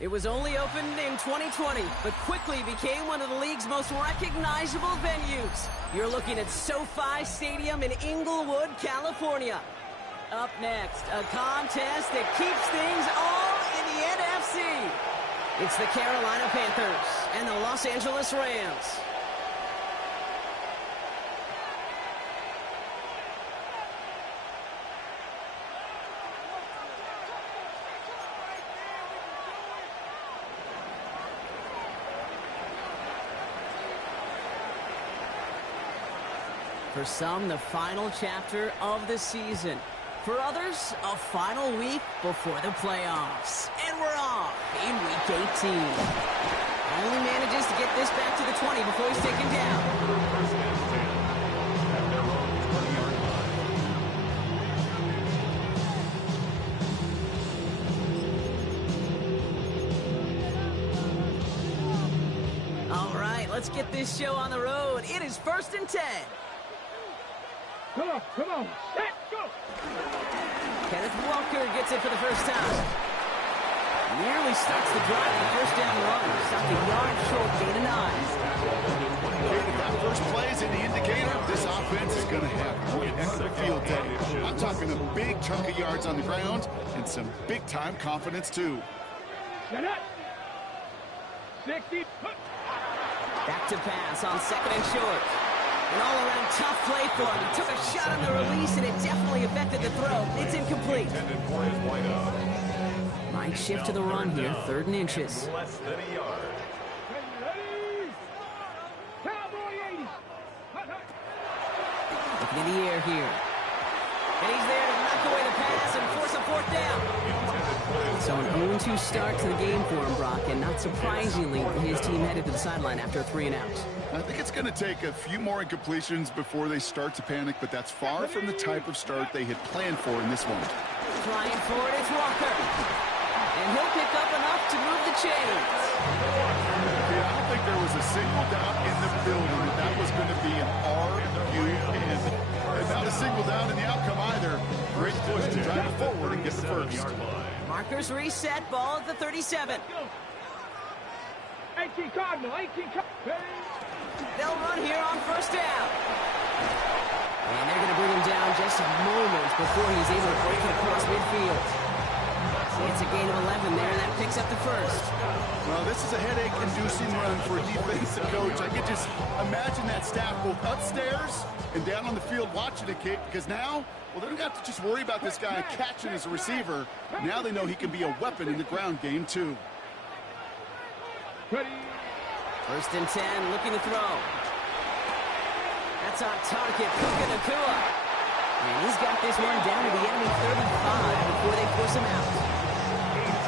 It was only opened in 2020, but quickly became one of the league's most recognizable venues. You're looking at SoFi Stadium in Inglewood, California. Up next, a contest that keeps things all in the NFC. It's the Carolina Panthers and the Los Angeles Rams. For some, the final chapter of the season. For others, a final week before the playoffs. And we're off in Week 18. Only manages to get this back to the 20 before he's taken down. All right, let's get this show on the road. It is 1st and 10. Come on, set, go! Kenneth Walker gets it for the first time. Nearly starts the drive with the first down run. Stopped a yard short, gain of 9. If that first play is in the indicator, this offense is going to have one heck of a field day. I'm talking a big chunk of yards on the ground and some big-time confidence, too. Set up! 60, Back to pass on 2nd and short. An all-around tough play for him. He took a shot on the release, and it definitely affected the throw. It's incomplete. Might shift to the run here, 3rd and inches. Less than a yard. Ready? Cowboy 80. Looking in the air here. And he's there to knock away the pass and force a 4th down. So an 0-2 start to the game for him, Brock, and not surprisingly, his team headed to the sideline after a 3 and out. I think it's going to take a few more incompletions before they start to panic, but that's far from the type of start they had planned for in this one. Trying for it, it's Walker. And he'll pick up enough to move the chains. Yeah, I don't think there was a single doubt in the building that that was going to be an R-U-N. And not a single doubt in the outcome either. Great push to drive it forward and get the first. Markers reset, ball at the 37. 18 Cardinal, 18 Cardinal. They'll run here on 1st down. And they're going to bring him down just a moment before he's able to break it across midfield. It's a gain of 11 there, and that picks up the first. Well, this is a headache-inducing run for a defensive coach. I could just imagine that staff both upstairs and down on the field watching it, Kate, because now, well, they don't have to just worry about this guy catching as a receiver. Now they know he can be a weapon in the ground game, too. Ready? 1st and 10, looking to throw. That's on target, Puka Nacua. And he's got this one down to the enemy 35 before they force him out.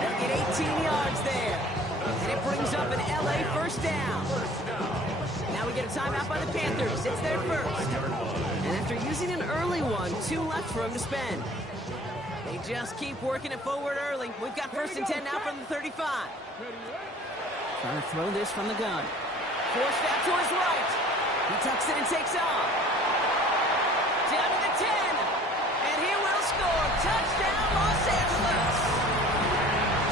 They'll get 18 yards there. And it brings up an LA 1st down. Now we get a timeout by the Panthers. It's their first. And after using an early one, 2 left for him to spend. They just keep working it forward early. We've got 1st and 10 now from the 35. Trying to throw this from the gun. Forced out to his right. He tucks it and takes off. Down to the 10. And he will score. Touchdown, Los Angeles.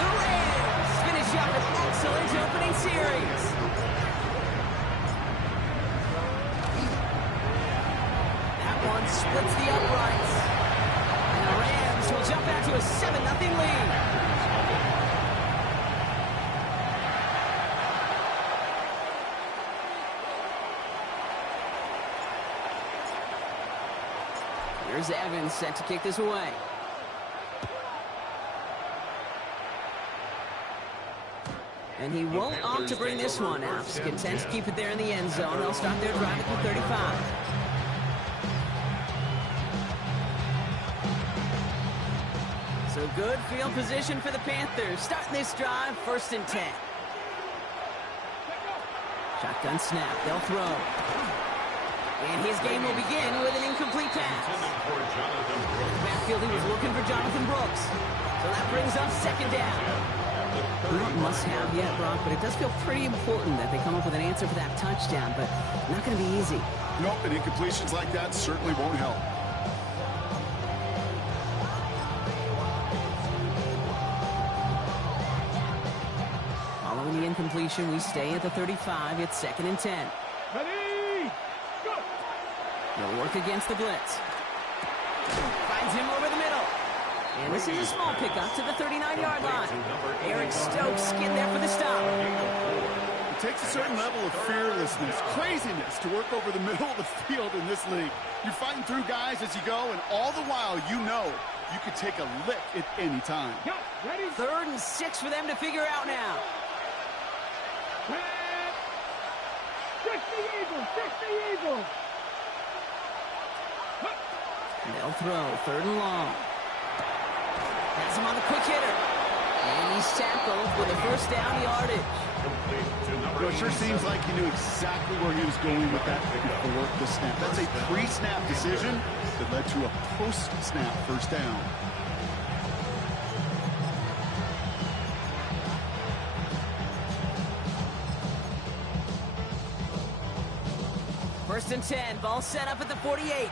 The Rams finish up an excellent opening series. That one splits the uprights. And the Rams will jump out to a 7-0 lead. Here's Evans set to kick this away. And he won't opt to bring this one out. He's content to keep it there in the end zone. They'll start their drive at the 35. So good field position for the Panthers. Starting this drive, 1st and 10. Shotgun snap. They'll throw. And his game will begin with an incomplete pass. In the backfield, he was looking for Jonathan Brooks. So that brings up 2nd down. Not must-have yet, Brock, but it does feel pretty important that they come up with an answer for that touchdown, but not going to be easy. Nope, and incompletions like that certainly won't help. incompletion. We stay at the 35. It's 2nd and 10. Ready, go! They'll work against the blitz. Finds him over the middle. And this is a small pickup to the 39-yard line. Eric Stokes getting there for the stop. It takes a certain level of fearlessness, craziness to work over the middle of the field in this league. You're fighting through guys as you go, and all the while you know you could take a lick at any time. Go, ready? 3rd and 6 for them to figure out now. Red. 60 Eagles, 60 Eagles. They'll throw 3rd and long. Has him on the quick hitter. And he's tackled with a 1st down yardage. Well, it sure seems like he knew exactly where he was going with that before the snap. That's a pre-snap decision that led to a post-snap 1st down. First and 10. Ball set up at the 48.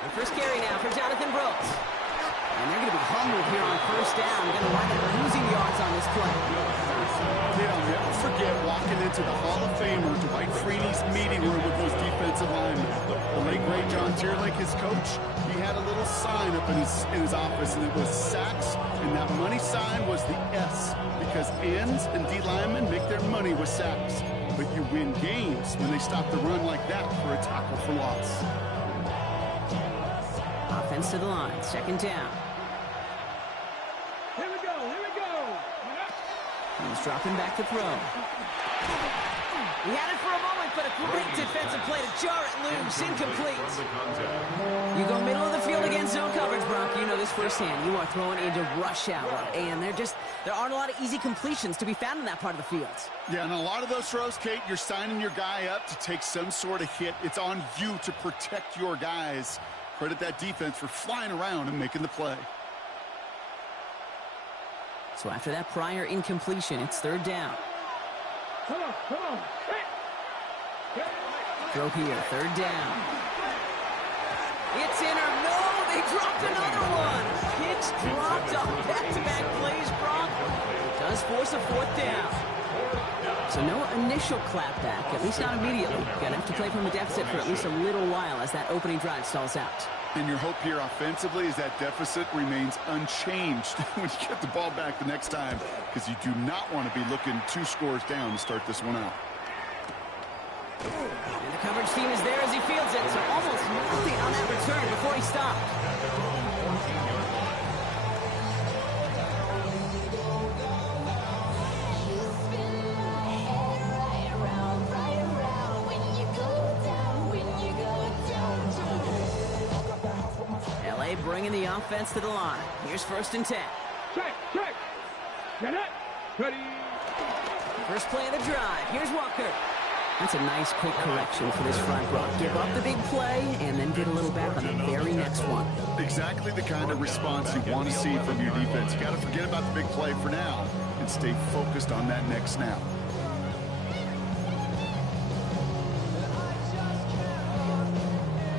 The first carry now for Jonathan Brooks. And they're going to be humbled here on 1st down. Going to wind up losing yards on this play. I'll never forget walking into the Hall of Famer Dwight Freeney's meeting room with those defensive linemen. The late great John Tierlake, his coach, he had a little sign up in his office, and it was sacks, and that money sign was the S, because ends and D linemen make their money with sacks. But you win games when they stop the run like that for a tackle for loss. Offense to the line, 2nd down. Here we go, here we go. He's dropping back to throw. He had it for a moment, but a great defensive play to jar it loose, incomplete. You go middle of the field against zone coverage, Brock. You know this firsthand. You are throwing into rush hour, and there aren't a lot of easy completions to be found in that part of the field. Yeah, and a lot of those throws, Kate, you're signing your guy up to take some sort of hit. It's on you to protect your guys. Credit that defense for flying around and making the play. So after that prior incompletion, it's 3rd down. Come on, come on. Throw here, 3rd down. It's in or no, they dropped another one. Picks dropped on back-to-back plays, Brock. Does force a 4th down. So no initial clapback, at least not immediately. Gonna have to play from a deficit for at least a little while as that opening drive stalls out. And your hope here offensively is that deficit remains unchanged when you get the ball back the next time, because you do not want to be looking 2 scores down to start this one out. And the coverage team is there as he fields it, so almost nothing on that return before he stopped. LA bringing the offense to the line. Here's 1st and 10. Check, check. Get it. Ready. First play of the drive. Here's Walker. That's a nice quick correction for this front row. Give up the big play and then get a little back on the very next one. Exactly the kind of response you want to see from your defense. You got to forget about the big play for now and stay focused on that next snap.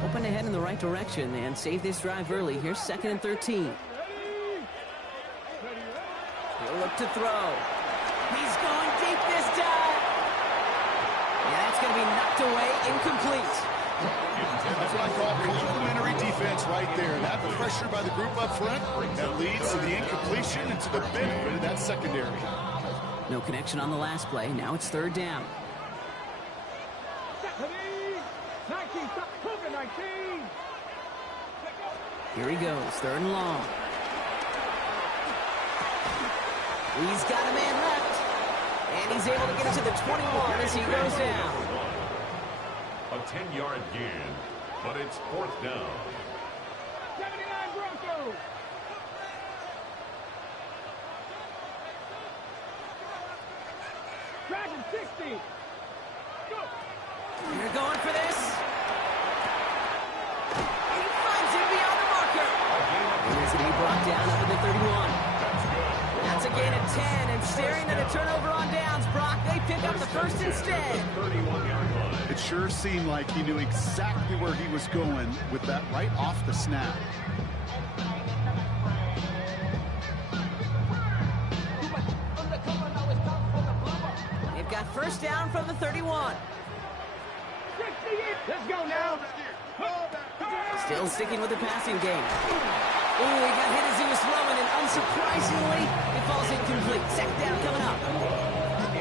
Open ahead in the right direction and save this drive early. Here's 2nd and 13. He'll look to throw. He's going deep this time. Yeah, that's going to be knocked away, incomplete. That's what I call complementary defense right there. That pressure by the group up front, that leads to the incompletion and to the benefit of that secondary. No connection on the last play. Now it's 3rd down. Here he goes, 3rd and long. He's got a man left. And he's able to get it to the 21 as he goes down. A 10-yard gain, but it's 4th down. 79 Broncos. Dragon 60. Go. You're going for this. And he finds him beyond the marker. And is he brought down up at the 31. That's a gain of 10, and staring at a turnover on downs, Brock, they pick up the first instead. It sure seemed like he knew exactly where he was going with that right off the snap. first down from the 31. Let's go now. Still sticking with the passing game. Oh, he got hit as he was throwing, and unsurprisingly, it falls incomplete. Second down coming up.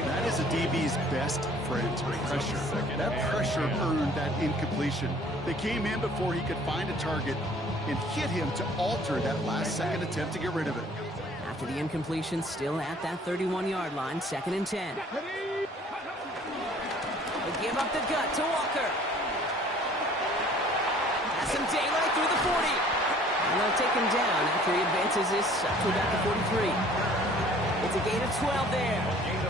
That is a DB's best friend, pressure. That pressure earned that incompletion. They came in before he could find a target and hit him to alter that last-second attempt to get rid of it. After the incompletion, still at that 31-yard line, 2nd and 10. They give up the gut to Walker. Has some daylight through the 40. And they'll take him down after he advances this up to about the 43. It's a gain of 12 there.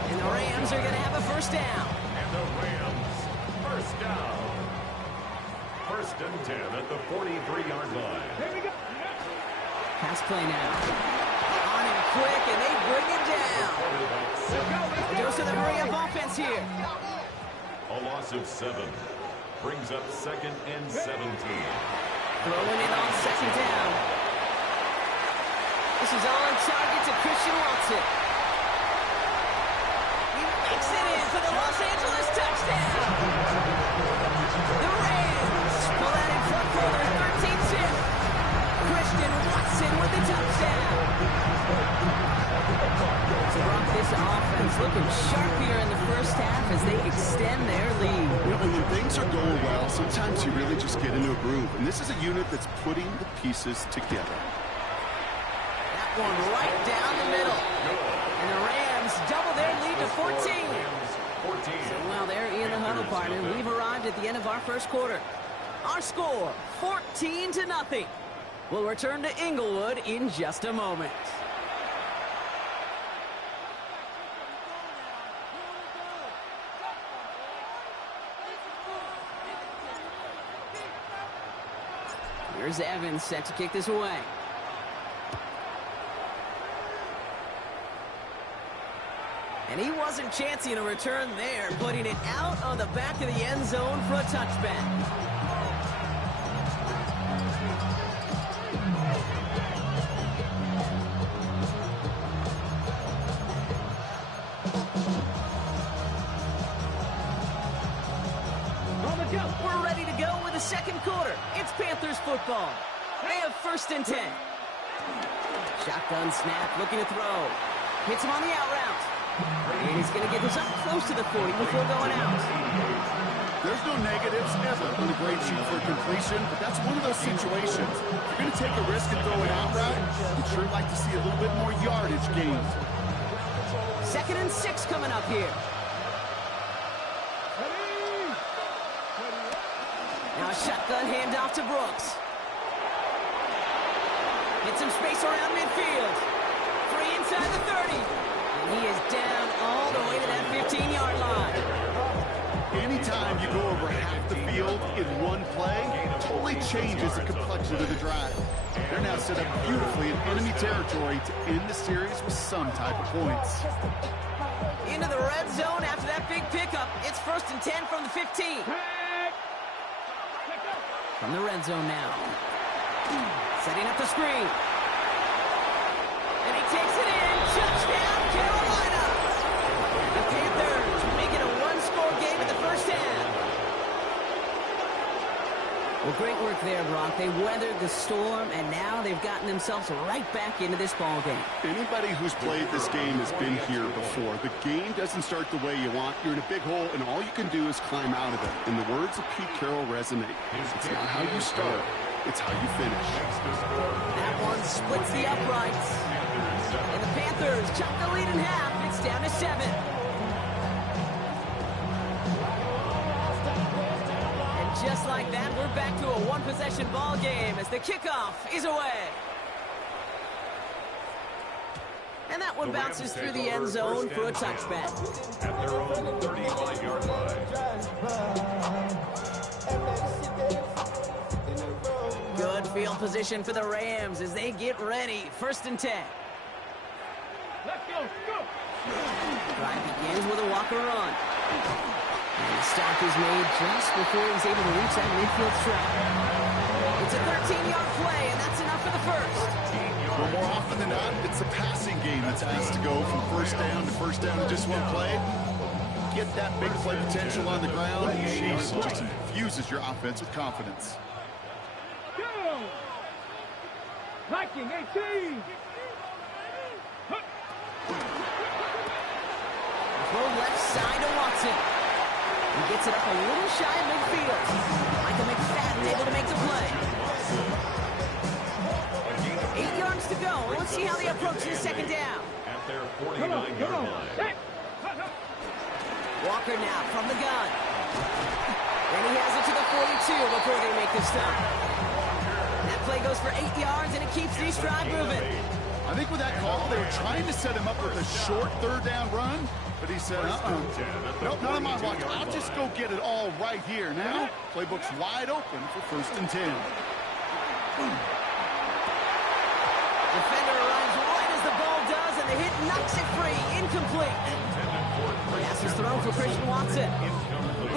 And the Rams are going to have a first down. And the Rams, first down. First and 10 at the 43-yard line. Here we go. Pass play now. On and quick, and they bring it down. Goes to the hurry-up offense here. A loss of 7. Brings up 2nd and 17. Throwing it on 2nd down. This is on target to Christian Watson. He makes it in for the Los Angeles touchdown. The Rams pull out in front for their 13th. Christian Watson with the touchdown. So Brock, this offense looking sharp here in the first half as they extend their lead. You know, when things are going well, sometimes you really just get into a groove. And this is a unit that's putting the pieces together. That one right down the middle. And the Rams double their lead to 14. So while they're in the huddle, partner, we've arrived at the end of our first quarter. Our score, 14-0. We'll return to Inglewood in just a moment. Here's Evans set to kick this away. And he wasn't chancing a return there, putting it out on the back of the end zone for a touchback. We're ready to go with the second quarter. It's Panthers football. They have 1st and 10. Shotgun snap, looking to throw. Hits him on the out route. And he's going to get this up close to the 40 before going out. There's no negatives ever on the grade sheet for completion, but that's one of those situations. If you're going to take a risk and throw an out route, you'd sure like to see a little bit more yardage gained. 2nd and 6 coming up here. Now a shotgun handoff to Brooks. Get some space around midfield. Free inside the 30. And he is down all the way to that 15-yard line. Anytime you go over half the field in one play, totally changes the complexion of the drive. They're now set up beautifully in enemy territory to end the series with some type of points. Into the red zone after that big pickup. It's 1st and 10 from the 15. From the red zone now. Setting up the screen. And he takes it in. Touchdown, Carolina. The Panthers make it a one-score game in the first half. Well, great work there, Brock. They weathered the storm, and now they've gotten themselves right back into this ball game. Anybody who's played this game has been here before. The game doesn't start the way you want. You're in a big hole, and all you can do is climb out of it. And the words of Pete Carroll resonate. It's not how you start, it's how you finish. That one splits the uprights. And the Panthers chop the lead in half. It's down to 7. Just like that, we're back to a one-possession ball game as the kickoff is away. And that one bounces through the end zone for a touchback. At their own 35-yard line. Good field position for the Rams as they get ready. 1st and 10. Let's go. Drive begins with a Walker run. And the stop is made just before he's able to reach that midfield strap. It's a 13-yard play, and that's enough for the first. Well, more often than not, it's a passing game that's asked to go from first down to just one play. get that big play potential on the ground, jeez, it just infuses your offense with confidence. Go! Viking 18. Throw left side to Watson. He gets it up a little shy of midfield. Michael McFadden able to make the play. 8 yards to go. Let's see how they approach this second down. At their 49-yard line. Walker now from the gun. And he has it to the 42 before they make the stop. That play goes for 8 yards, and it keeps these drive moving. I think with that call, they were trying to set him up with a short third down run, but he said, nope, not on my watch. I'll just go get it all right here. Now, playbook's wide open for 1st and 10. Defender arrives right as the ball does, and the hit knocks it free. Incomplete. Pass is thrown for Christian Watson.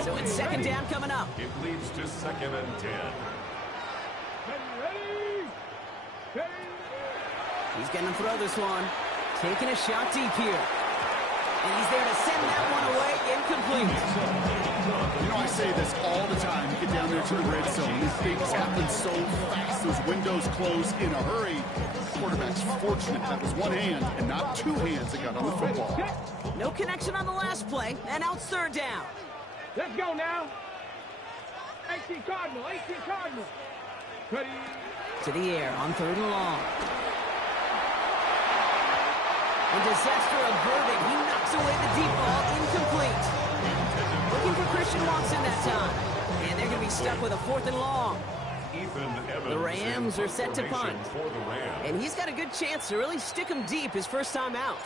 So it's second down coming up. It leads to 2nd and 10. He's going to throw this one. Taking a shot deep here. And he's there to send that one away. Incomplete. You know, I say this all the time. You get down there to the red zone. These things happen so fast. Those windows close in a hurry. The quarterback's fortunate that was one hand and not two hands that got on the football. No connection on the last play. And out third down. Let's go now. 18 Cardinal. Ready. To the air on 3rd and long. A disaster averted. He knocks away the deep ball. Incomplete. Looking for Christian Watson that time. And they're going to be stuck with a 4th and long. The Rams are set to punt. And he's got a good chance to really stick him deep his first time out.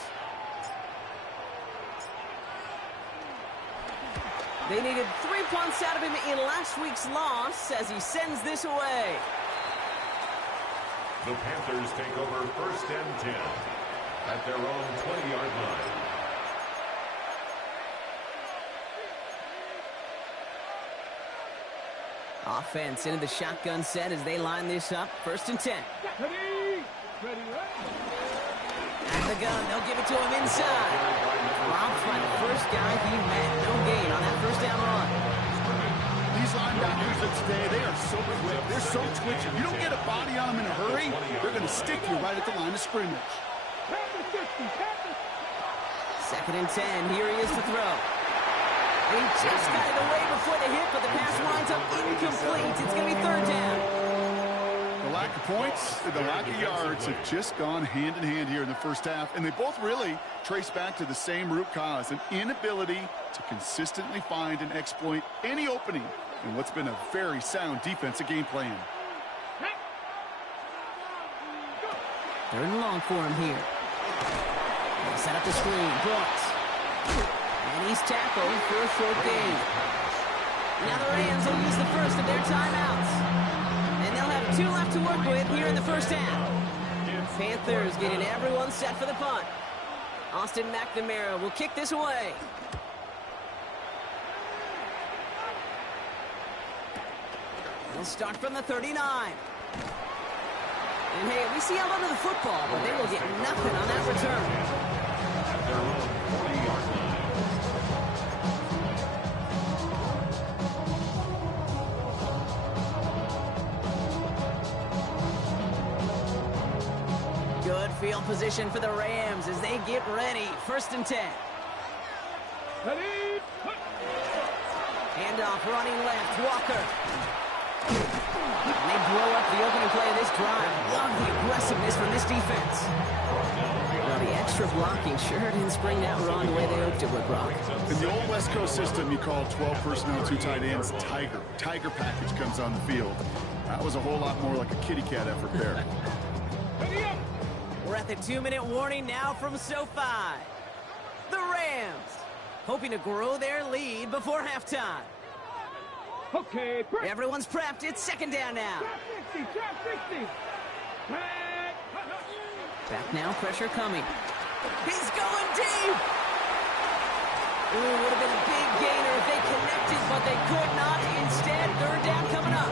They needed 3 punts out of him in last week's loss as he sends this away. The Panthers take over 1st and 10 at their own 20-yard line. Offense into the shotgun set as they line this up. 1st and 10. Ready. At the gun, they'll give it to him inside. Robbed by the first guy he met. No gain on that first down run. These linebackers of today, they are so quick. They're so twitchy. You don't get a body on them in a hurry, they're going to stick you right at the line of scrimmage. 2nd and 10. Here he is to throw. He just got it away before the hit, but the pass winds up incomplete. It's going to be 3rd down. The lack of points and the lack of yards have just gone hand in hand here in the first half, and they both really trace back to the same root cause, an inability to consistently find and exploit any opening in what's been a very sound defensive game plan. 3rd and long for him here. They set up the screen. Brooks. And he's tackled for a short gain. Now the Rams will use the first of their timeouts. And they'll have 2 left to work with here in the first half. Panthers getting everyone set for the punt. Austin McNamara will kick this away. They'll start from the 39. And hey, we see out under the football, but they will get nothing on that return. Good field position for the Rams as they get ready. 1st and 10. Ready. Handoff running left. Walker. And they blow up the opening play of this drive. Love the aggressiveness from this defense. Well, the extra blocking sure didn't spring that run the way they hoped it would, Brock. In the old West Coast system, you call 12 personnel, 2 tight ends, Tiger. Tiger package comes on the field. That was a whole lot more like a kitty cat effort there. We're at the 2-minute warning now from SoFi. The Rams hoping to grow their lead before halftime. Okay, everyone's prepped. It's 2nd down now. Trap 60. Back now, pressure coming. He's going deep. Ooh, would have been a big gainer if they connected, but they could not. Instead, 3rd down coming up.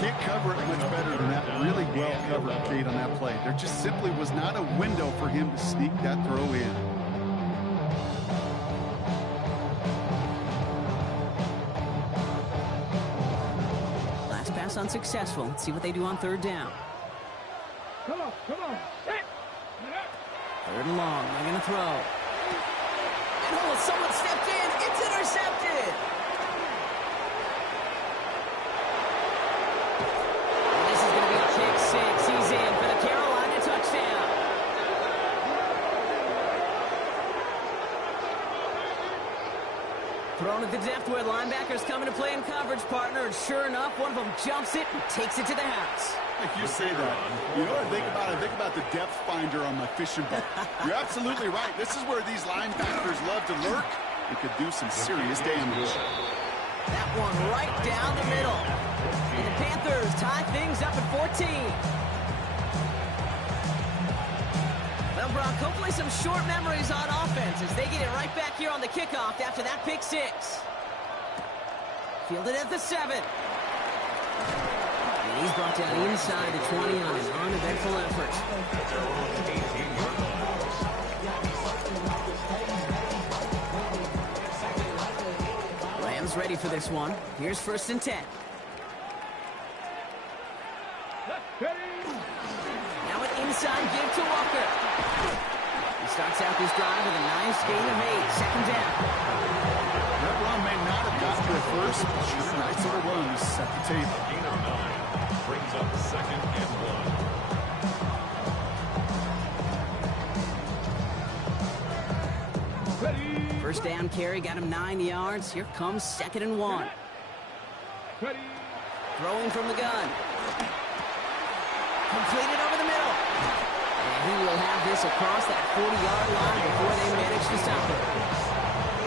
Can't cover it much better than that. Really well covered, Kate, on that play. There just simply was not a window for him to sneak that throw in. pass unsuccessful. Let's see what they do on third down. Come on, come on. Hit. Third and long. They're going to throw. And oh, someone stepped in. It's intercepted. And this is going to be a pick six. He's in for the Carolina touchdown. Thrown at the depth where linebackers coming to play in coverage, partner. And sure enough, one of them jumps it and takes it to the house. If you say that, you know what I think about? I think about the depth finder on my fishing boat. You're absolutely right. This is where these linebackers love to lurk. It could do some serious damage. That one right down the middle. And the Panthers tie things up at 14. Well, Brock, hopefully some short memories on offense as they get it right back here on the kickoff after that pick six. Fielded at the 7. And he's brought down inside the 20 on an uneventful effort. Rams ready for this one. Here's 1st and 10. Now an inside give to Walker. He starts out this drive with a nice gain of 8. Second down. That run may not have gotten to it first, but sure, nice little run to set the table. Gain of 9 brings up 2nd and 1. First down carry got him 9 yards. Here comes 2nd and 1. Throwing from the gun. Completed over the middle. And he will have this across that 40-yard line before they manage to stop it.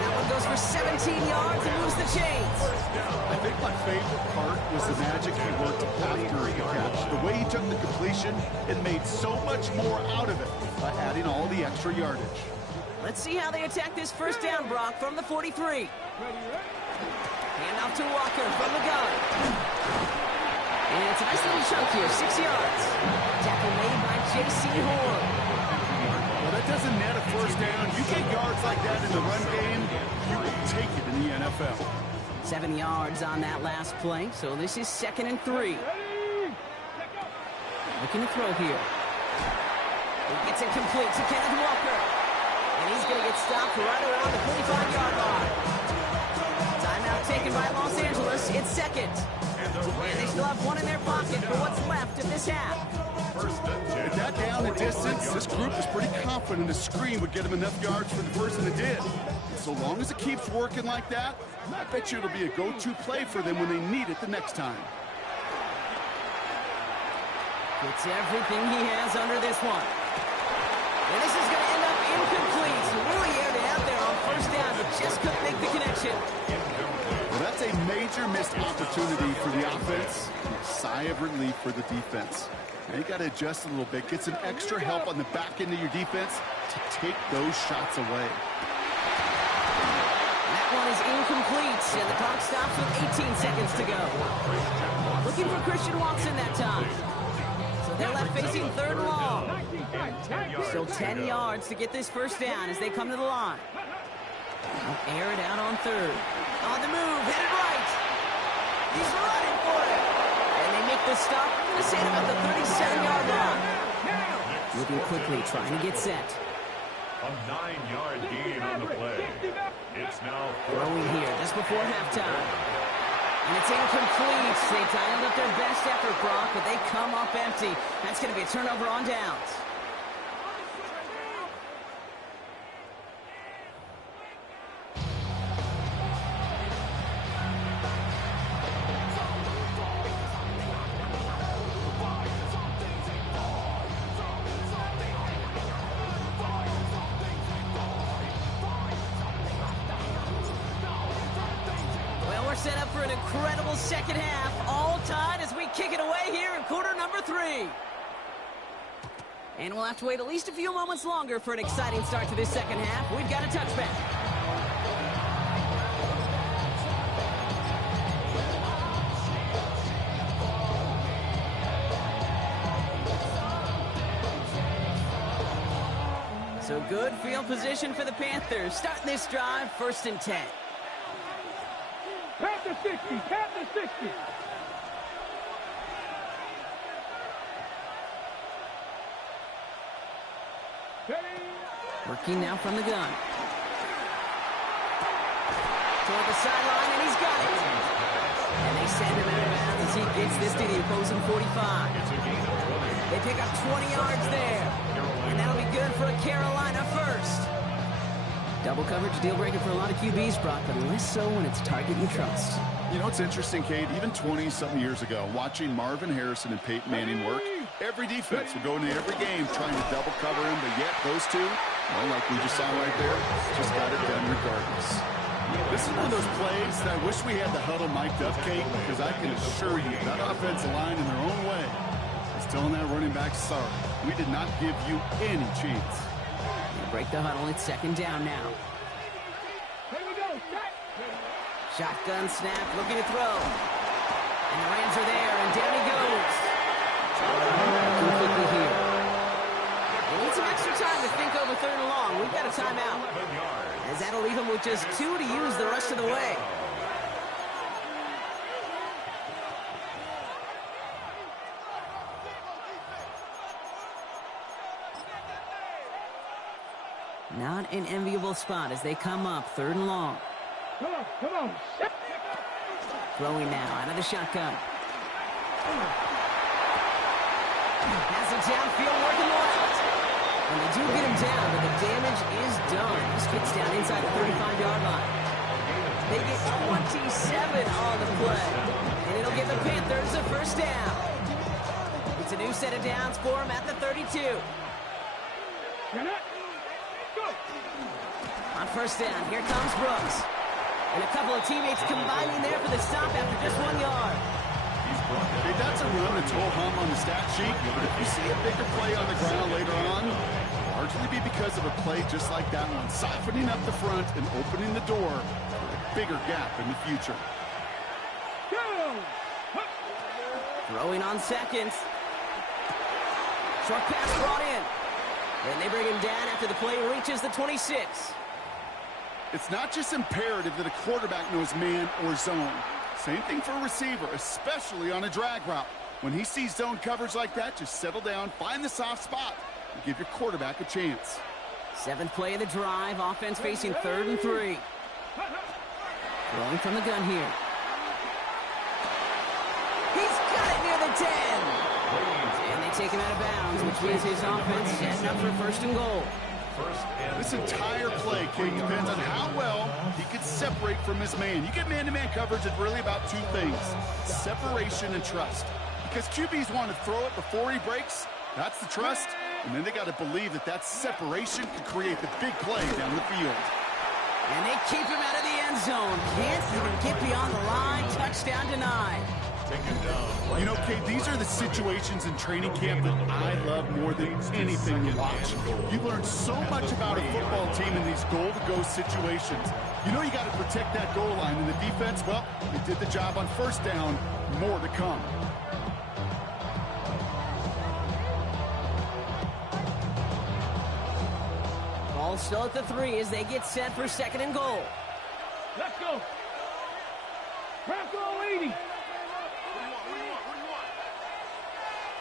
That one goes for 17 yards and moves the chains. I think my favorite part was the magic he worked after the catch. The way he took the completion and made so much more out of it by adding all the extra yardage. Let's see how they attack this first down, Brock, from the 43. Handoff to Walker from the gun. And it's a nice little chunk here, 6 yards. Tackle made by J.C. Horn. Well, that doesn't net a first down. You get yards like that in the run game, you will take it in the NFL. 7 yards on that last play, so this is 2nd and 3. Looking to throw here. He gets it complete to Kenneth Walker. And he's going to get stopped right around the 45-yard line. Timeout taken by Los Angeles. It's 2nd. And they still have one in their pocket for what's left of this half. With that down the distance, this group is pretty confident the screen would get them enough yards for the first, and it did. So long as it keeps working like that, I bet you it'll be a go-to play for them when they need it the next time. Gets everything he has under this one. And this is going to end up incomplete. Really aired it out there on first down, but just couldn't make the connection. Well, that's a major missed opportunity for the offense and a sigh of relief for the defense. Now you got to adjust a little bit, get some extra help on the back end of your defense to take those shots away. That one is incomplete, and the clock stops with 18 seconds to go. Looking for Christian Watson that time. So they're left facing 3rd and long. Still 10 yards to get this first down as they come to the line. They'll air it out on 3rd. On the move, headed right. He's running for it. And they make the stop. I'm going to say about the 37-yard line. Moving quickly, trying to get set. A 9-yard gain on the play. It's now throwing here just before halftime. And it's incomplete. They dialed up their best effort, Brock, but they come up empty. That's going to be a turnover on downs. Set up for an incredible second half, all tied as we kick it away here in quarter number 3. And we'll have to wait at least a few moments longer for an exciting start to this second half. We've got a touchback. So good field position for the Panthers. Starting this drive, 1st and 10. Panther 60, Panther 60. Working now from the gun. Toward the sideline, and he's got it. And they send him out of bounds as he gets this to the opposing 45. They pick up 20 yards there. And that'll be good for a Carolina first. Double coverage, deal breaker for a lot of QBs, Brock, but less so when it's target you trust. You know, it's interesting, Kate, even 20-something years ago, watching Marvin Harrison and Peyton Manning work, every defense would go into every game trying to double cover him, but yet those two, well, like we just saw right there, just got it done regardless. This is one of those plays that I wish we had the huddle mic'd up, Kate, because I can assure you that offensive line in their own way is telling that running back, sorry, we did not give you any chance. They break the huddle. It's second down now. Here we go. Set. Shotgun snap, looking to throw. And the Rams are there, and down he goes. Too quickly here. They need some extra time to think over third and long. We've got a timeout. As that'll leave him with just 2 to use the rest of the way. Not an enviable spot as they come up third and long. Come on, come on. Set. Throwing now out of the shotgun. Has it downfield, working left. And they do get him down, but the damage is done. This gets down inside the 35-yard line. They get 27 on the play. And it'll give the Panthers a first down. It's a new set of downs for them at the 32. You're not. Go. On first down, here comes Brooks. And a couple of teammates combining there for the stop after just 1 yard. Okay, that's a run that's ho-hum on the stat sheet, but if you see a bigger play on the ground later on, it'll largely be because of a play just like that one, softening up the front and opening the door for a bigger gap in the future. Go. Throwing on seconds. Short pass brought in. And they bring him down after the play reaches the 26. It's not just imperative that a quarterback knows man or zone. Same thing for a receiver, especially on a drag route. When he sees zone coverage like that, just settle down, find the soft spot, and give your quarterback a chance. 7th play of the drive. Offense facing 3rd and 3. Throwing from the gun here. He's got it near the 10. And they take him out of bounds, which means his offense setting up for 1st and goal. This entire play, Kate, depends on how well he can separate from his man. You get man-to-man coverage, it's really about 2 things, separation and trust. Because QBs want to throw it before he breaks, that's the trust, and then they got to believe that that separation can create the big play down the field. And they keep him out of the end zone. Can't even get beyond the line. Touchdown denied. You know, Kate, these are the situations in training camp that I love more than anything to watch. You learn so much about a football team in these goal-to-go situations. You know you got to protect that goal line, and the defense, well, they did the job on first down. More to come. Ball still at the 3 as they get set for 2nd and goal. Let's go. Bronco 80.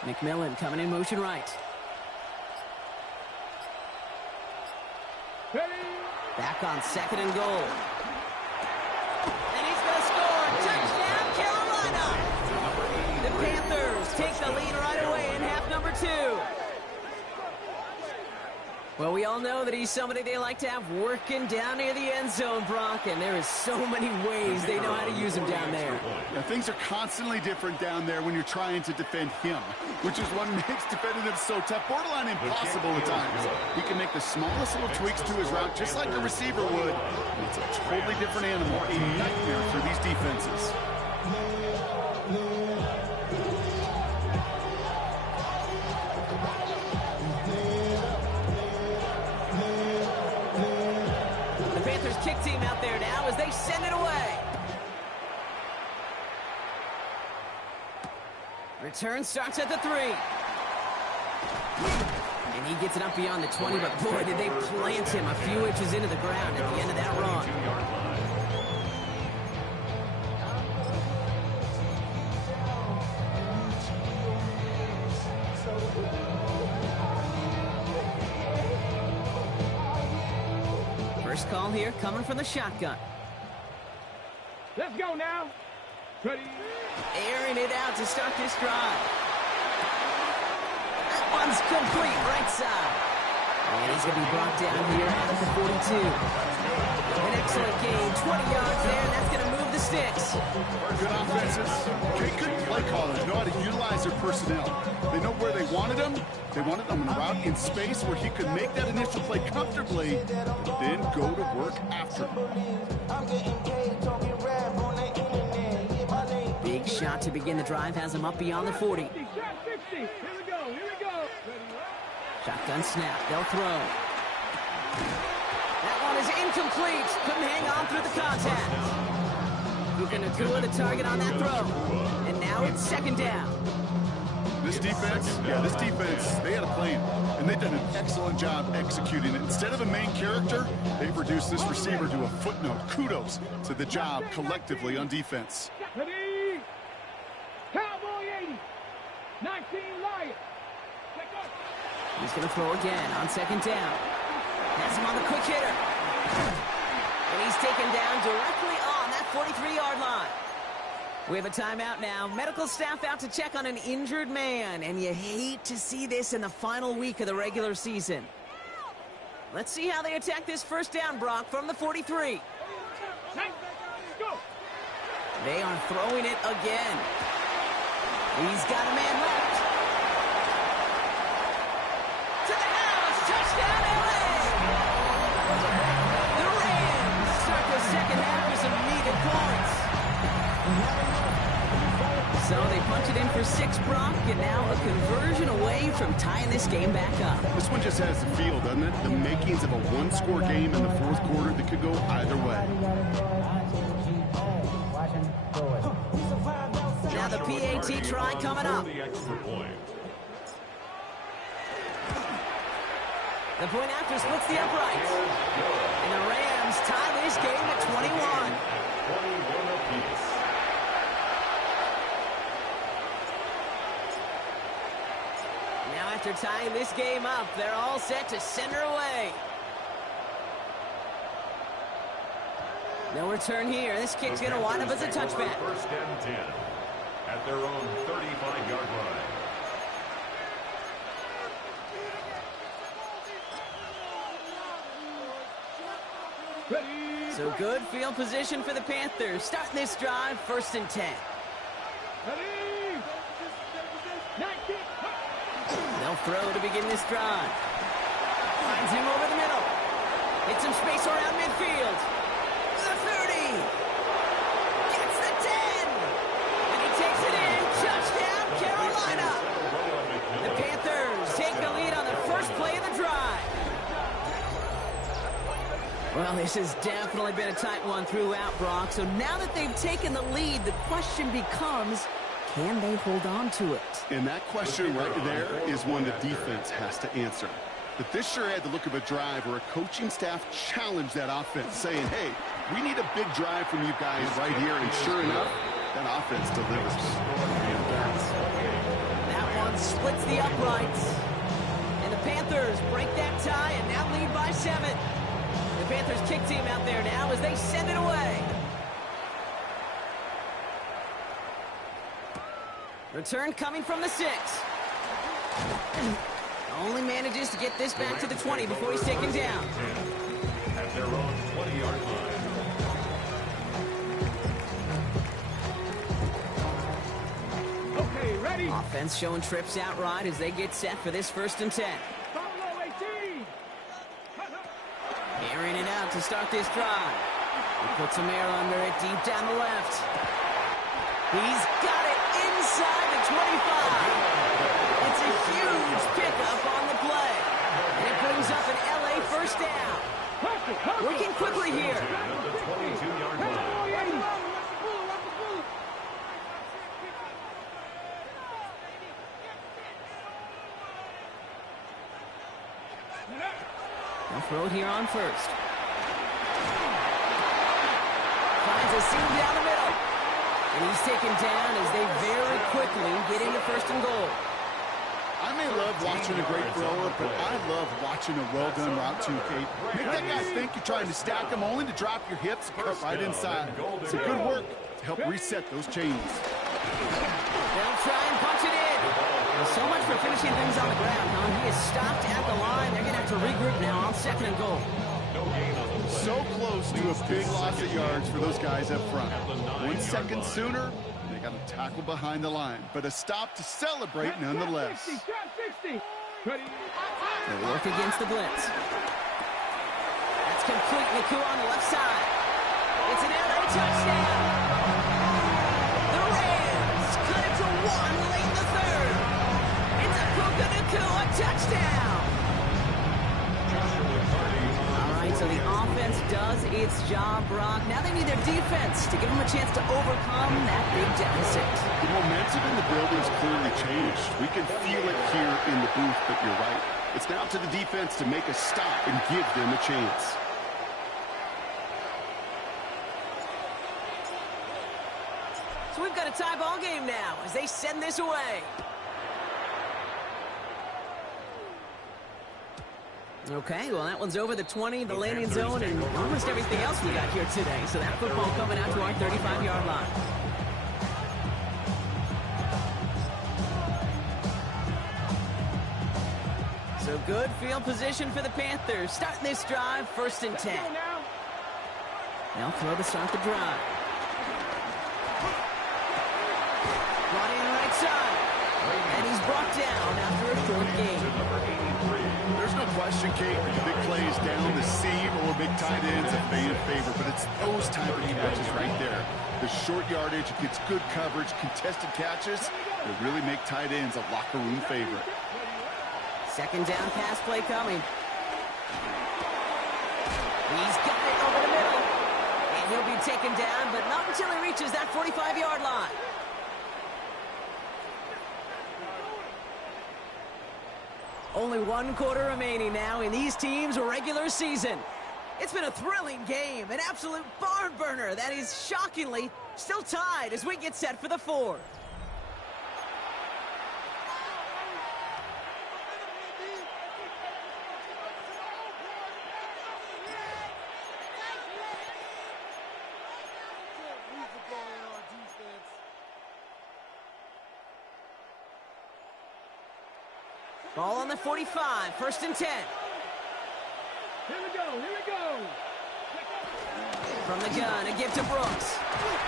McMillan coming in motion right. Ready. Back on 2nd and goal. And he's going to score. Touchdown, Carolina. The Panthers take the lead right away in half number 2. Well, we all know that he's somebody they like to have working down near the end zone, Brock, and there is so many ways they know how to use him down there. Yeah, things are constantly different down there when you're trying to defend him, which is what makes defending him so tough, borderline impossible at times. He can make the smallest little tweaks to his route, just like a receiver would. And it's a totally different animal, a nightmare for these defenses. Kick team out there now as they send it away. Return starts at the 3. And he gets it up beyond the 20, but boy, did they plant him a few inches into the ground at the end of that run. First call here coming from the shotgun. Let's go now. Ready? Airing it out to start this drive. That one's complete right side. And he's going to be brought down here at the 42. An excellent gain, 20 yards there, and that's going to move the sticks. Good offenses. Okay, good play callers know how to utilize their personnel. They know where they wanted them. They wanted them in a route in space where he could make that initial play comfortably, then go to work after. Big shot to begin the drive has him up beyond the 40. 60, shot 60. Here we go. Here we go. Shotgun snap. They'll throw. That one is incomplete. Couldn't hang on through the contact. Puka Nacua the target on that throw. And now it's second down. This defense, they had a plan, and they've done an excellent job executing it. Instead of a main character, they've reduced this receiver to a footnote. Kudos to the job collectively on defense. Ready? Cowboy 80. 19 Lions. He's going to throw again on second down. Has him on the quick hitter. And he's taken down directly on that 43-yard line. We have a timeout now. Medical staff out to check on an injured man. And you hate to see this in the final week of the regular season. Let's see how they attack this first down, Brock, from the 43. They are throwing it again. He's got a man left. To the house. Touchdown, LA! The Rams start the second half with some needed points. So they punch it in for 6, Brock, and now a conversion away from tying this game back up. This one just has the feel, doesn't it? The makings of a one-score game in the fourth quarter that could go either way. Now the PAT try coming up. The point after splits the uprights. And the Rams tie this game at 21. 21 apiece. Now after tying this game up, they're all set to send her away. No return here. This kick's going to wind up as a touchback. First and 10 at their own 35-yard line. So good field position for the Panthers. Starting this drive, first and 10. They'll throw to begin this drive. Finds him over the middle. Hits some space around midfield. The 30. Gets the 10. And he takes it in. Touchdown, Carolina. The Panthers take the lead on the first play of the drive. Well, this has definitely been a tight one throughout, Brock. So now that they've taken the lead, the question becomes, can they hold on to it? And that question right there is one the defense has to answer. But this sure had the look of a drive where a coaching staff challenged that offense, saying, hey, we need a big drive from you guys right here. And sure enough, that offense delivers. That one splits the uprights. And the Panthers break that tie and now lead by 7. The Panthers kick team out there now as they send it away. Return coming from the 6. Only manages to get this back to the 20 before he's taken down. At their own 20-yard line. Okay, ready? Offense showing trips outright as they get set for this first and 10. Follow 18. Airing it out to start this drive. He puts some air under it deep down the left. He's got it inside the 25. It's a huge pickup on the play. And it brings up an LA first down. Working quickly here. At the 22-yard line. They'll throw it here on first. Finds a seam down the middle. And he's taken down as they very quickly get into first and goal. I may love watching a great thrower, but I love watching a well-done route too, Kate. Make that guy think you're trying to stack him only to drop your hips and cut right inside. It's a good work to help reset those chains. They'll try and punch it in. Well, so much for finishing things on the ground, huh? He is stopped at the line. They're going to have to regroup now on 2nd and goal. So close to a big loss of yards for those guys up front. 1 second sooner, they got a tackle behind the line, but a stop to celebrate nonetheless. 60. They work against the blitz. That's complete. Nakua on the left side. It's an LA touchdown. The Rams cut it to 1 late in the 3rd. It's a Puka Nakua touchdown. All right, so the offense does its job, Brock. Now they need their defense to give them a chance to overcome that big deficit. The momentum in the building's clearly changed. We can feel it here in the booth, but you're right. It's now up to the defense to make a stop and give them a chance. So we've got a tie ball game now as they send this away. Okay, well, that one's over the 20, the landing zone, and almost everything else we got here today. So that football coming out to our 35-yard line. So good field position for the Panthers. Starting this drive, 1st and 10. They'll throw to start the drive. Brought in right side. And he's brought down after a short gain. There's no question, Kate, big plays down the seam or big tight ends a fan favorite, but it's those type of catches right there. The short yardage, gets good coverage, contested catches that really make tight ends a locker room favorite. 2nd down pass play coming. He's got it over the middle. And he'll be taken down, but not until he reaches that 45-yard line. Only 1 quarter remaining now in these teams' regular season. It's been a thrilling game, an absolute barn burner that is shockingly still tied as we get set for the 4th. Ball on the 45, 1st and 10. Here we go. From the gun, a give to Brooks.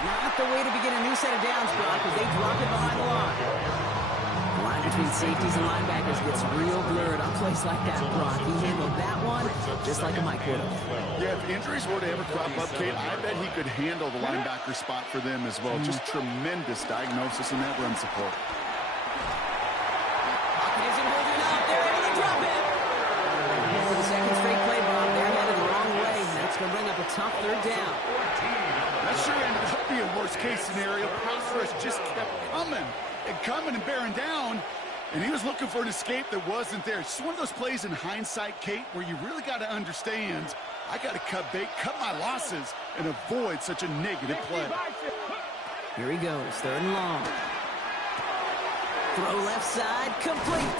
Not the way to begin a new set of downs, Brock, as they drop it behind the line. The line between safeties and linebackers gets real blurred on plays like that, Brock. He handled that one just like a Mike would have. Yeah, if injuries were to ever crop up, Kate, I bet he could handle the linebacker spot for them as well. Just tremendous diagnosis in that run support. Isn't holding up. They're able to drop it. For the 2nd straight play, Bob, they're headed the wrong way. That's going to bring up a tough 3rd down. That sure ended up being worst case scenario. Pass rush just kept coming and bearing down, and he was looking for an escape that wasn't there. It's just one of those plays in hindsight, Kate, where you really got to understand, I got to cut bait, cut my losses, and avoid such a negative play. Here he goes, 3rd and long. Throw left side, complete.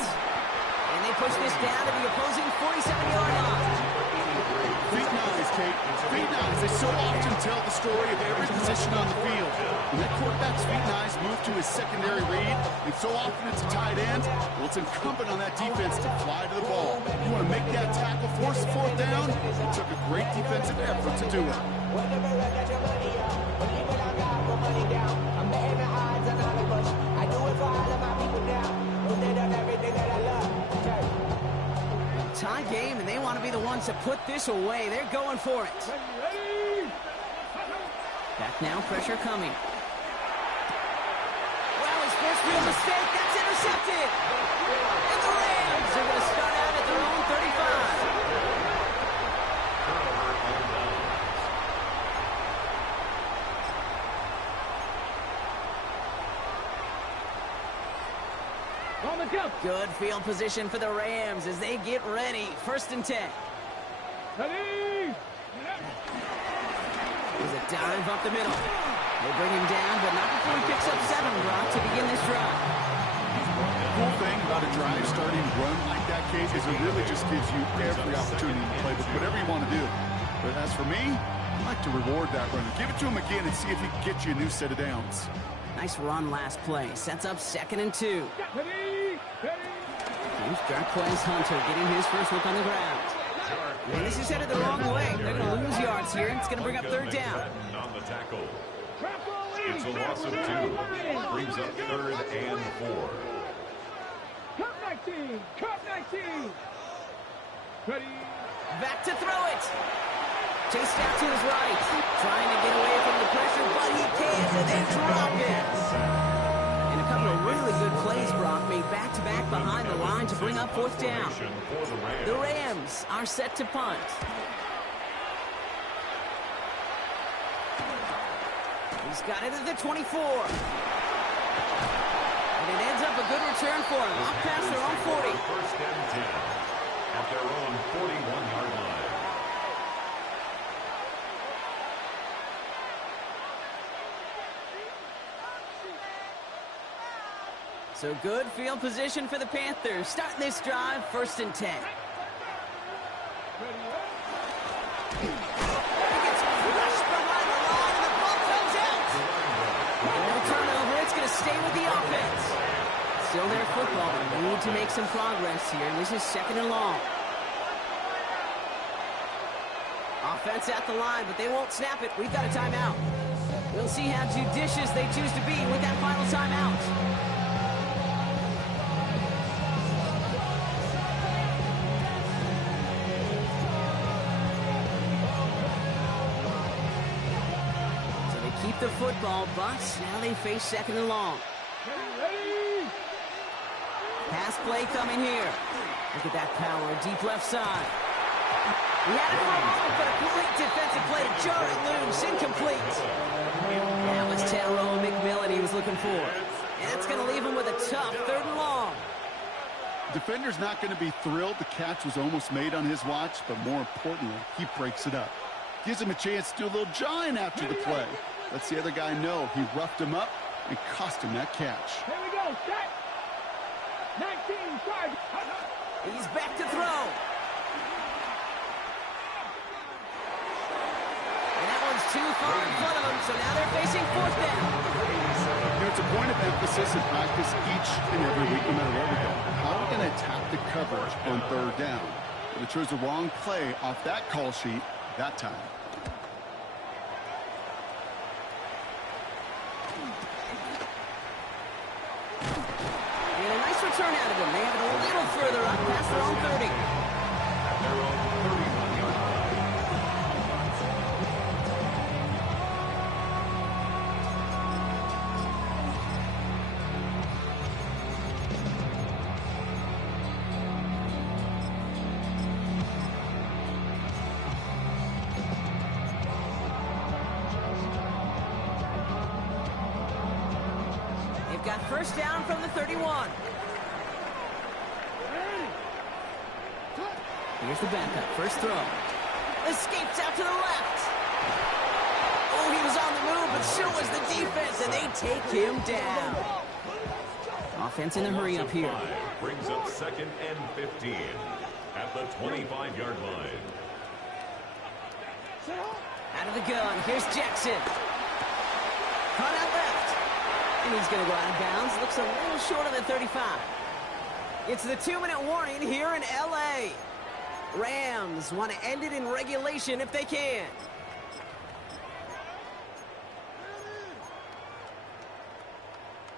And they push this down to the opposing 47-yard line. Feet nice, Kate. Feet nice. They so often tell the story of every position on the field. When that quarterback's feet nice move to his secondary read, and so often it's a tight end, well, it's incumbent on that defense to fly to the ball. You want to make that tackle, force the 4th down? It took a great defensive effort to do it. Tie game, and they want to be the ones to put this away. They're going for it. Back now, pressure coming. Well, his first real mistake, that's intercepted. And the Rams are going to start out at their own 35. Good field position for the Rams as they get ready. 1st and 10. Ready. There's a dive up the middle. They bring him down, but not before he picks up 7, Brock, to begin this drive. cool thing about a drive starting run like that, Kate, is it really just gives you every opportunity to play with whatever you want to do. But as for me, I like to reward that runner. Give it to him again and see if he can get you a new set of downs. Nice run last play. Sets up 2nd and 2. James Dark plays Hunter, getting his first look on the ground. And this is headed the wrong way. They're going to lose yards here. It's going to bring up 3rd down. On the tackle. It's a loss of 2. Brings up 3rd and 4. Cut 19. Cut 19. Ready. Back to throw it. Chased out to his right. Trying to get away from the pressure, but he can't, and they drop it. And a couple of really good plays, Brock, made back-to-back behind the line to bring up 4th down. The Rams are set to punt. He's got it at the 24. And it ends up a good return for him. Off past their own 40. 1st and 10 at their own 41-yard line. So good field position for the Panthers. Starting this drive, 1st and 10. He gets crushed behind the line, and the ball comes out. No turnover. It's going to stay with the offense. Still their football. They need to make some progress here, and this is 2nd and long. Offense at the line, but they won't snap it. We've got a timeout. We'll see how judicious they choose to be with that final timeout. Keep the football, but now they face 2nd and long. Pass play coming here. Look at that power, deep left side. He had it for a moment, but a great defensive play to jar it loose, incomplete. That was Tyrone McMillan he was looking for. And it's going to leave him with a tough 3rd and long. Defender's not going to be thrilled the catch was almost made on his watch, but more importantly, he breaks it up. Gives him a chance to do a little jawing after the play. Lets the other guy know he roughed him up and cost him that catch. Here we go. Set. 19. 5. He's back to throw. And that one's too far in front of him, so now they're facing 4th down. It's a point of emphasis in practice each and every week, no matter where we go. How are we going to attack the coverage on 3rd down? They chose the wrong play off that call sheet that time. Return out of him. They have it a little further up past their own 30. Their own 31-yard They've got 1st down from the 31. Here's the backup. First throw. Escapes out to the left. Oh, he was on the move, but so was the defense, and they take him down. Offense in a hurry up here. Brings up 2nd and 15 at the 25-yard line. Out of the gun. Here's Jackson. Caught out left. And he's going to go out of bounds. Looks a little short of the 35. It's the 2-minute warning here in L.A. Rams want to end it in regulation if they can.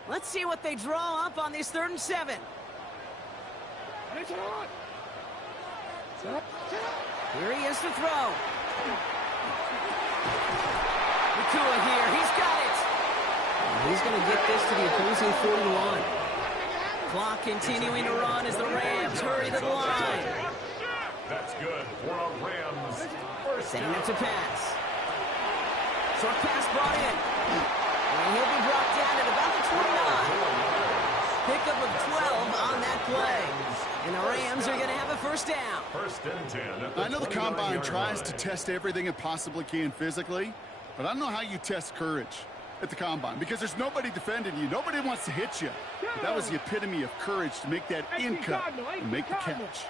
Let's see what they draw up on this 3rd and 7. Here he is to throw. Nakua here. He's got it. And he's going to get this to the opposing 41. Clock continuing to run as the Rams hurry to the line. That's good for a Rams. Setting up to pass. Short pass brought in. And he'll be brought down at about the 29. Pickup of 12 on that play. And the Rams are going to have a 1st down. 1st and 10. I know the combine tries to test everything it possibly can physically, but I don't know how you test courage. at the combine because there's nobody defending you. Nobody wants to hit you. But that was the epitome of courage to make that in cut and make the catch.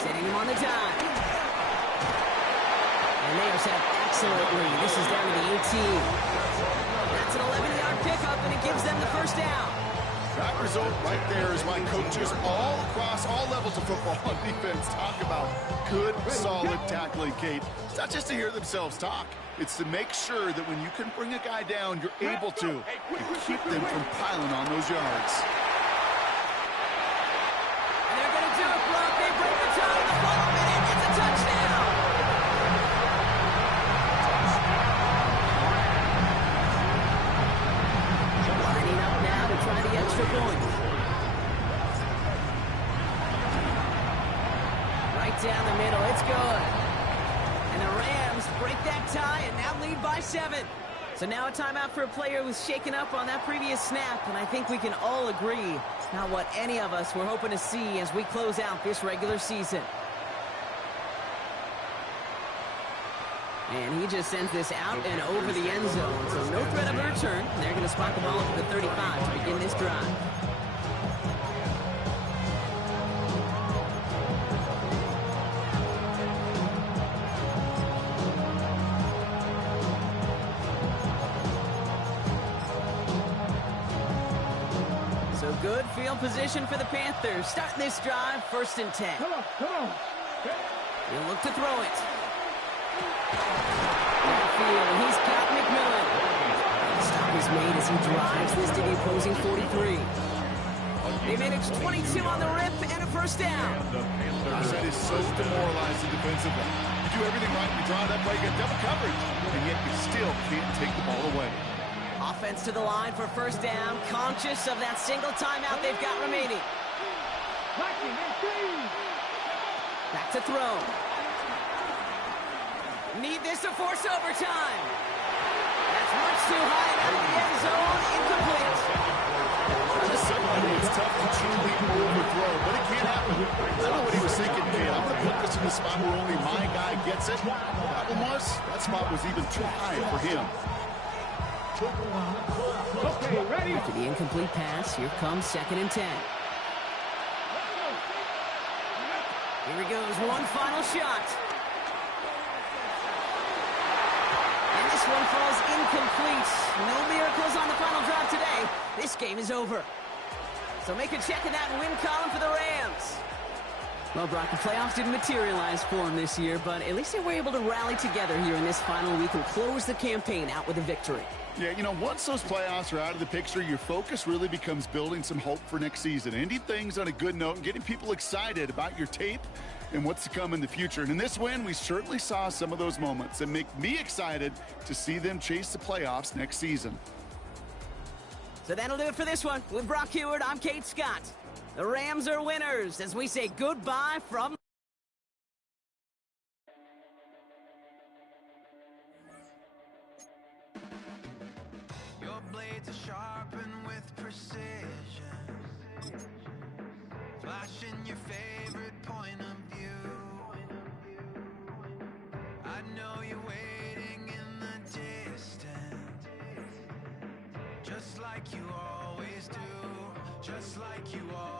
Setting him on the dime. And they are set up excellently. This is down to the 18. That's an 11-yard pickup, and it gives them the first down. That result right there is why coaches all across all levels of football on defense talk about good, solid tackling, Kate. It's not just to hear themselves talk. It's to make sure that when you can bring a guy down, you're able to and keep them from piling on those yards. And they're going to do it, Brock. They break the tie in the final minute. It's a touchdown. Lining up now to try the extra point. Right down the middle. It's good. And the Rams break that tie and now lead by 7. So now a timeout for a player who was shaken up on that previous snap, and I think we can all agree not what any of us were hoping to see as we close out this regular season. And he just sends this out and over the end zone, so no threat of a return. They're going to spot the ball at the 35 to begin this drive. So good field position for the Panthers. Starting this drive, 1st and 10. Come on. He'll look to throw it. Downfield, he's got McMillan. The stop is made as he drives this to the opposing 43. They manage 22 on the rip and a first down. Gosh, that is so demoralizing defensively. You do everything right, you draw that play, you get double coverage, and yet you still can't take the ball away. Offense to the line for first down, conscious of that single timeout they've got remaining. Back to throw. Need this to force overtime. That's much too high and out of the end zone. Incomplete. Just somebody, it's tough to truly overthrow, but it can't happen. I don't know what he was thinking, Kate. I'm going to put this in the spot where only my guy gets it. That spot was even too high for him. Okay, ready? After the incomplete pass, here comes 2nd and 10. Here he goes, one final shot. And this one falls incomplete. No miracles on the final drive today. This game is over. So make a check in that win column for the Rams. Well, Brock, the playoffs didn't materialize for them this year, but at least they were able to rally together here in this final week and close the campaign out with a victory. Yeah, you know, once those playoffs are out of the picture, your focus really becomes building some hope for next season, ending things on a good note and getting people excited about your tape and what's to come in the future. And in this win, we certainly saw some of those moments that make me excited to see them chase the playoffs next season. So that'll do it for this one. With Brock Heward, I'm Kate Scott. The Rams are winners as we say goodbye from... Your blades are sharpened with precision, flashing your favorite point of view. I know you're waiting in the distance, just like you always do, just like you always do.